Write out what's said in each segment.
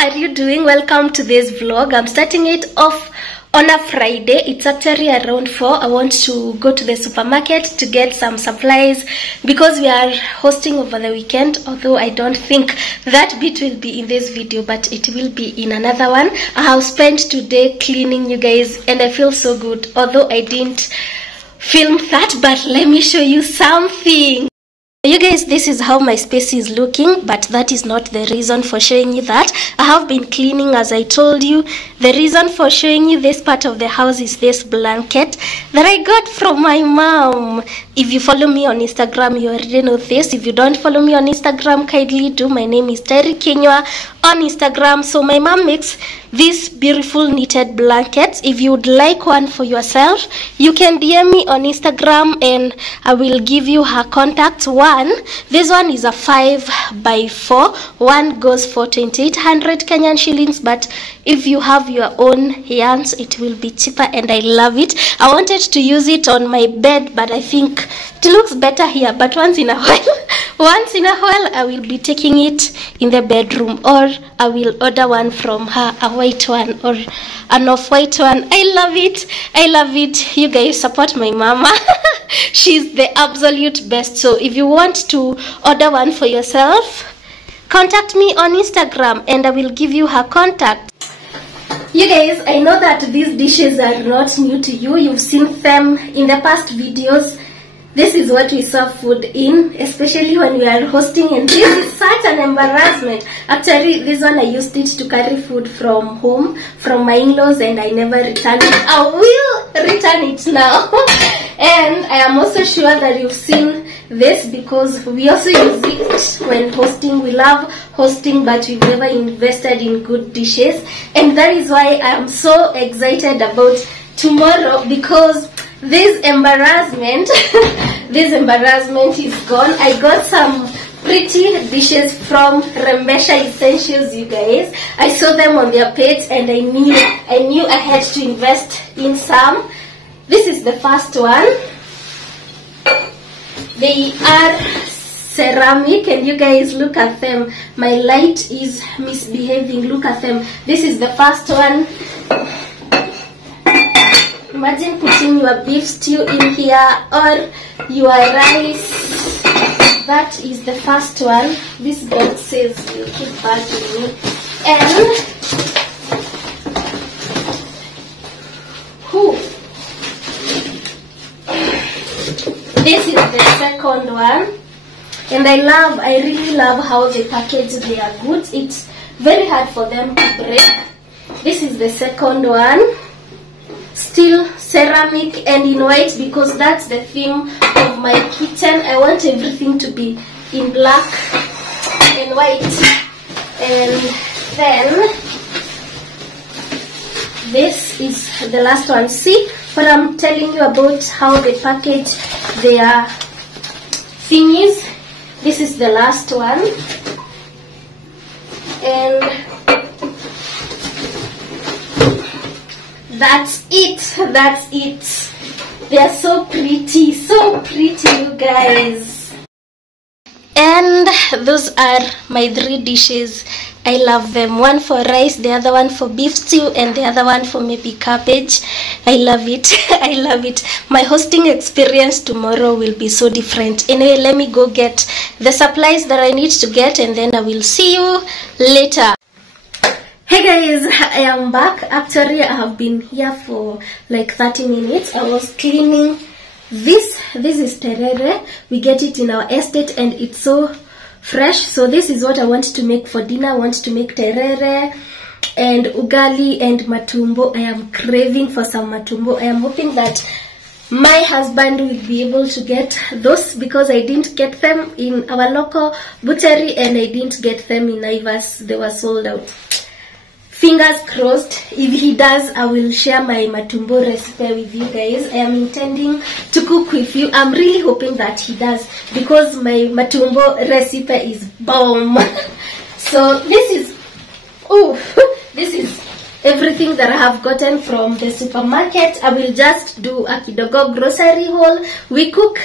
are you doing? Welcome to this vlog. I'm starting it off on a Friday. It's actually around 4. I want to go to the supermarket to get some supplies because we are hosting over the weekend, although I don't think that bit will be in this video, but it will be in another one. I have spent today cleaning, you guys, and I feel so good, although I didn't film that, but let me show you something. You guys, this is how my space is looking, but that is not the reason for showing you that. I have been cleaning, as I told you. The reason for showing you this part of the house is this blanket that I got from my mom. If you follow me on Instagram, you already know this. If you don't follow me on Instagram, kindly do. My name is Kinyua on Instagram. So my mom makes these beautiful knitted blankets. If you would like one for yourself, you can DM me on Instagram and I will give you her contact. This one is a 5x4. One goes for 2,800 Kenyan shillings, but if you have your own yarns, it will be cheaper, and I love it. I wanted to use it on my bed, but I think it looks better here. But once in a while I will be taking it in the bedroom, or I will order one from her, a white one or an off-white one. I love it. You guys, support my mama. She's the absolute best. So if you want to order one for yourself, contact me on Instagram and I will give you her contact. You guys, I know that these dishes are not new to you. You've seen them in the past videos. This is what we serve food in, especially when we are hosting, and this is such an embarrassment. Actually, this one I used it to carry food from home, from my in-laws, and I never returned it. I will return it now. And I am also sure that you've seen this because we also use it when hosting. We love hosting, but we've never invested in good dishes. And that is why I am so excited about tomorrow, because this embarrassment is gone. I got some pretty dishes from Rembesha Essentials, you guys. I saw them on their page and I knew I had to invest in some. This is the first one. They are ceramic, and you guys, look at them. My light is misbehaving. Look at them. This is the first one. Imagine putting your beef stew in here or your rice. That is the first one. This box says you keep bugging me. And this is the second one. And I really love how they package their goods. It's very hard for them to break. This is the second one. Still ceramic and in white, because that's the theme of my kitchen. I want everything to be in black and white. And then this is the last one. See what I'm telling you about how they package their thingies. This is the last one. And that's it. They are so pretty, you guys. And those are my 3 dishes. I love them. One for rice, the other one for beef stew, and the other one for maybe cabbage. I love it. I love it. My hosting experience tomorrow will be so different. Anyway, let me go get the supplies that I need to get, and then I will see you later. Hey guys, I am back. Actually, I have been here for like 30 minutes. I was cleaning this. This is terere. We get it in our estate and it's so fresh. So this is what I want to make for dinner. I want to make terere and ugali and matumbo. I am craving for some matumbo. I am hoping that my husband will be able to get those, because I didn't get them in our local butchery and I didn't get them in Naivas. They were sold out. Fingers crossed. If he does, I will share my matumbo recipe with you guys. I am intending to cook with you. I'm really hoping that he does, because my matumbo recipe is bomb. So this is everything that I have gotten from the supermarket. I will just do a kidogo grocery haul. We cook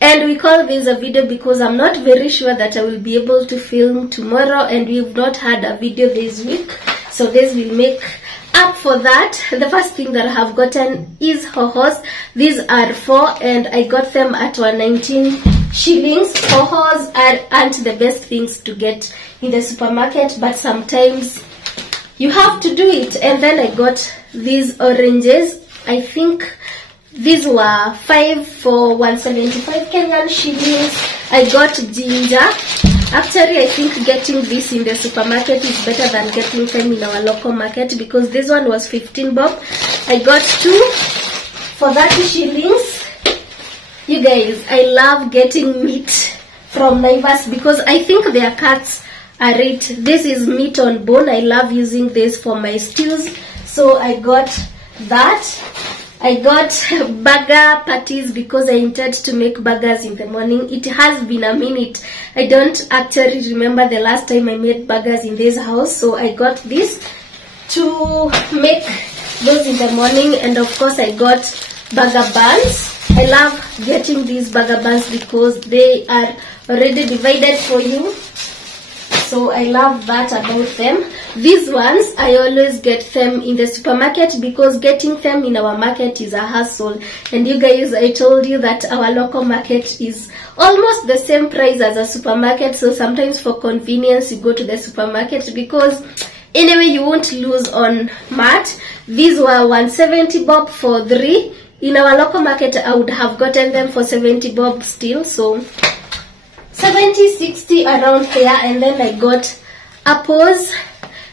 And we call this a video because I'm not very sure that I will be able to film tomorrow, and we've not had a video this week, so this will make up for that. The first thing that I have gotten is hohos. These are 4 and I got them at 119 shillings. Hohos aren't the best things to get in the supermarket, but sometimes you have to do it. And then I got these oranges. I think these were 5 for 175 Kenyan shillings. I got ginger. Actually, I think getting this in the supermarket is better than getting them in our local market, because this one was 15 bob. I got 2 for 30 shillings. You guys, I love getting meat from Naivas because I think their cuts are it. This is meat on bone. I love using this for my stews, so I got that. I got burger patties because I intend to make burgers in the morning. It has been a minute. I don't actually remember the last time I made burgers in this house, so I got this to make those in the morning. And of course I got burger buns. I love getting these burger buns because they are already divided for you, so I love that about them. These ones, I always get them in the supermarket because getting them in our market is a hassle. And you guys, I told you that our local market is almost the same price as a supermarket, so sometimes for convenience you go to the supermarket because anyway you won't lose on mat. These were 170 bob for 3. In our local market I would have gotten them for 70 bob still, so 70, 60 around there. And then I got apples.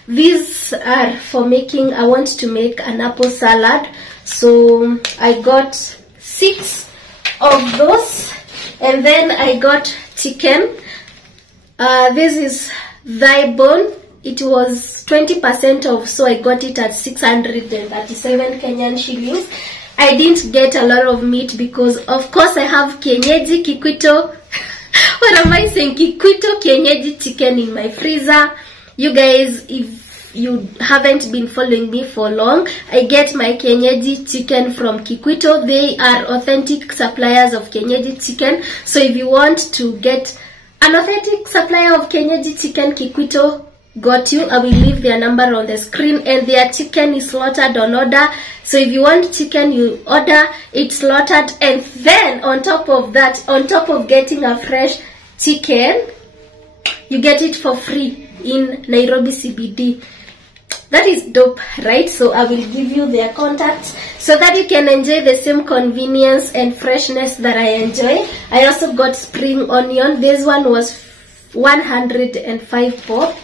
These are for making, I want to make an apple salad, so I got 6 of those. And then I got chicken. This is thigh bone. It was 20% off, so I got it at 637 Kenyan shillings. I didn't get a lot of meat because of course I have kienyeji Kikwito what am I saying? Kikwito kienyeji chicken in my freezer. You guys, if you haven't been following me for long, I get my kienyeji chicken from Kikwito. They are authentic suppliers of kienyeji chicken. So if you want to get an authentic supplier of kienyeji chicken, Kikwito got you. I will leave their number on the screen, and their chicken is slaughtered on order. So if you want chicken, you order it slaughtered, and then on top of that, on top of getting a fresh chicken, you get it for free in Nairobi CBD. That is dope, right? So I will give you their contacts so that you can enjoy the same convenience and freshness that I enjoy. I also got spring onion. This one was 105 bob.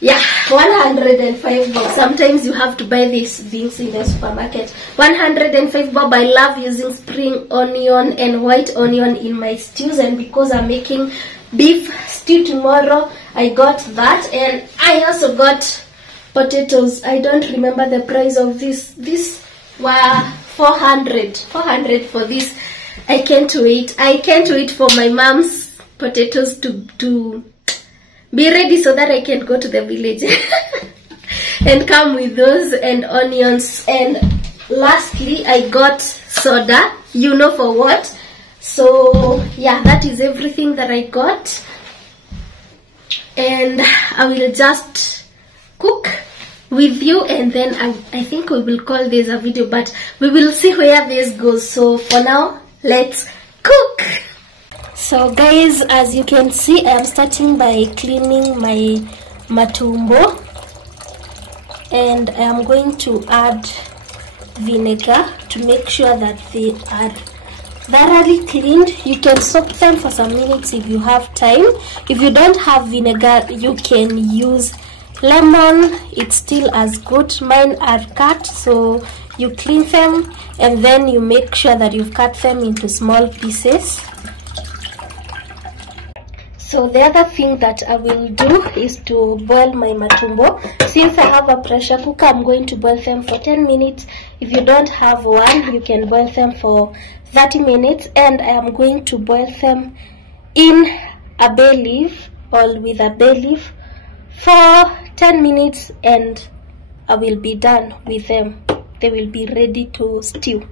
Yeah, 105 bob. Sometimes you have to buy these things in the supermarket. 105 bob. I love using spring onion and white onion in my stews, and because I'm making beef stew tomorrow, I got that. And I also got potatoes. I don't remember the price of this. These were 400 for this. I can't wait. I can't wait for my mom's potatoes to be ready so that I can go to the village and come with those and onions. And lastly, I got soda, you know for what. So yeah, that is everything that I got, and I will just cook with you, and then I think we will call this a video, but we will see where this goes. So for now, let's cook. So guys, as you can see, I am starting by cleaning my matumbo, and I am going to add vinegar to make sure that they are thoroughly cleaned. You can soak them for some minutes if you have time. If you don't have vinegar, you can use lemon. It's still as good. Mine are cut, so you clean them and then you make sure that you've cut them into small pieces. So the other thing that I will do is to boil my matumbo. Since I have a pressure cooker, I'm going to boil them for 10 minutes. If you don't have one, you can boil them for 30 minutes. And I am going to boil them in a bay leaf or with a bay leaf for 10 minutes, and I will be done with them. They will be ready to stew.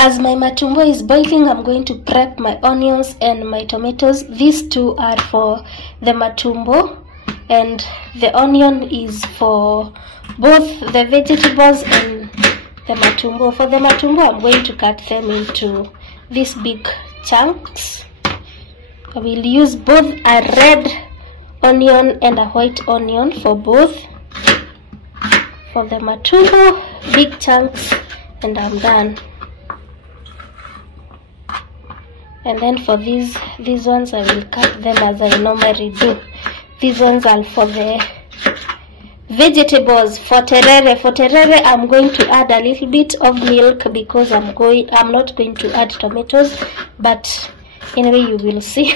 As my matumbo is boiling, I'm going to prep my onions and my tomatoes. These two are for the matumbo, and the onion is for both the vegetables and the matumbo. For the matumbo, I'm going to cut them into these big chunks. I will use both a red onion and a white onion for both. For the matumbo, big chunks, and I'm done. And then for these ones, I will cut them as I normally do. These ones are for the vegetables. For terere, I'm going to add a little bit of milk because I'm not going to add tomatoes, but anyway, you will see.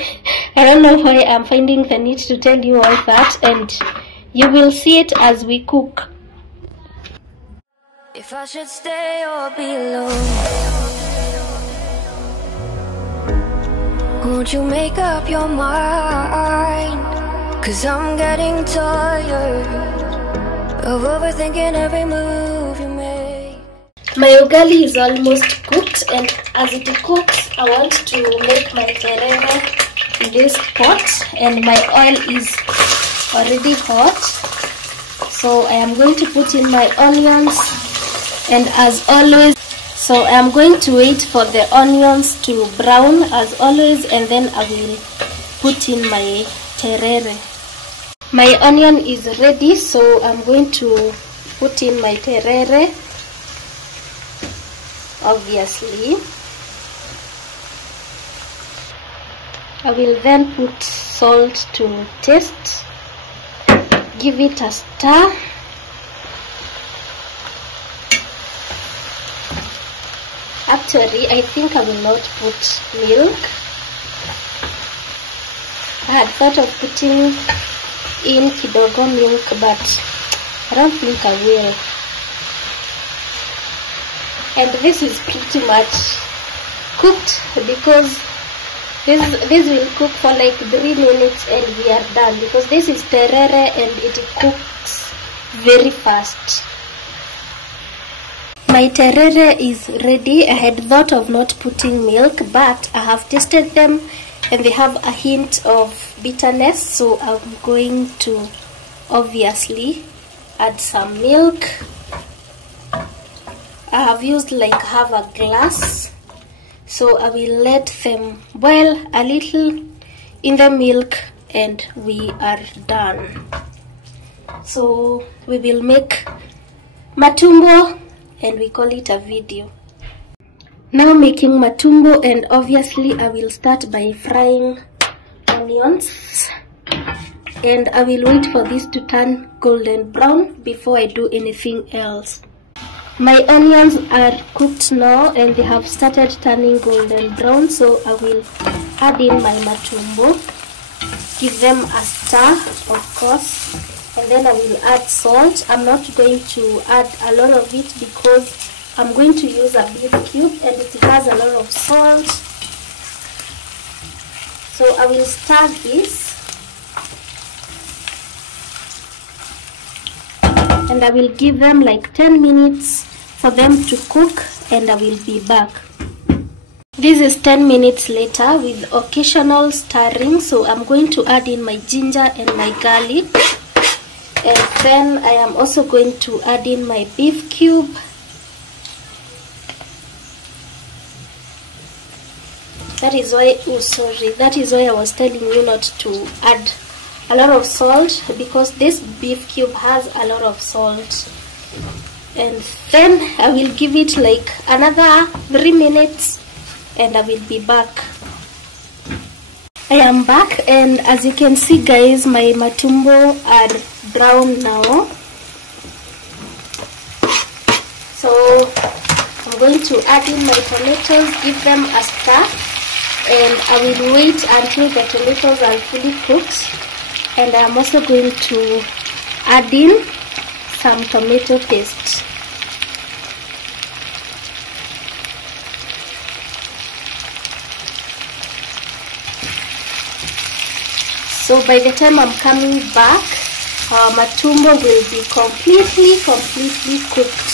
I don't know why I'm finding the need to tell you all that, and you will see it as we cook. If I should stay or be alone, won't you make up your mind? 'Cause I'm getting tired of overthinking every move you make. My ugali is almost cooked, and as it cooks, I want to make my terere in this pot, and my oil is already hot. So I am going to put in my onions, and as always, so I am going to wait for the onions to brown as always, and then I will put in my terere. My onion is ready, so I'm going to put in my terere, obviously. I will then put salt to taste, give it a stir. Actually, I think I will not put milk. I had thought of putting in kidogo milk, but I don't think I will. And this is pretty much cooked because this will cook for like 3 minutes and we are done, because this is terere and it cooks very fast. My terere is ready. I had thought of not putting milk, but I have tasted them and they have a hint of bitterness, so I'm going to obviously add some milk. I have used like half a glass, so I will let them boil a little in the milk and we are done. So we will make matumbo and we call it a video. Now making matumbo, and obviously I will start by frying onions, and I will wait for this to turn golden brown before I do anything else. My onions are cooked now and they have started turning golden brown, so I will add in my matumbo, give them a stir of course, and then I will add salt. I'm not going to add a lot of it because I'm going to use a beef cube and it has a lot of salt. So I will stir this and I will give them like 10 minutes for them to cook, and I will be back. This is 10 minutes later with occasional stirring, so I'm going to add in my ginger and my garlic, and then I am also going to add in my beef cube. That is why I was telling you not to add a lot of salt, because this beef cube has a lot of salt. And then I will give it like another 3 minutes and I will be back. I am back, and as you can see guys, my matumbo are brown now. So I'm going to add in my tomatoes, give them a stir, and I will wait until the tomatoes are fully cooked. And I'm also going to add in some tomato paste. So by the time I'm coming back, our matumbo will be completely cooked.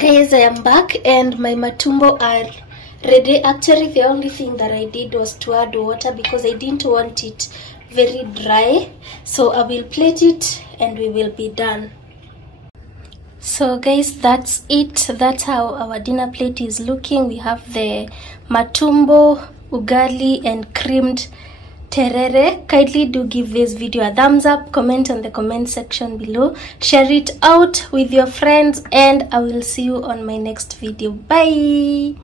Guys, I am back and my matumbo are ready. Actually, the only thing that I did was to add water because I didn't want it very dry. So I will plate it and we will be done. So guys, that's it. That's how our dinner plate is looking. We have the matumbo, ugali and creamed terere. Kindly do give this video a thumbs up, comment on the comment section below, share it out with your friends, and I will see you on my next video. Bye.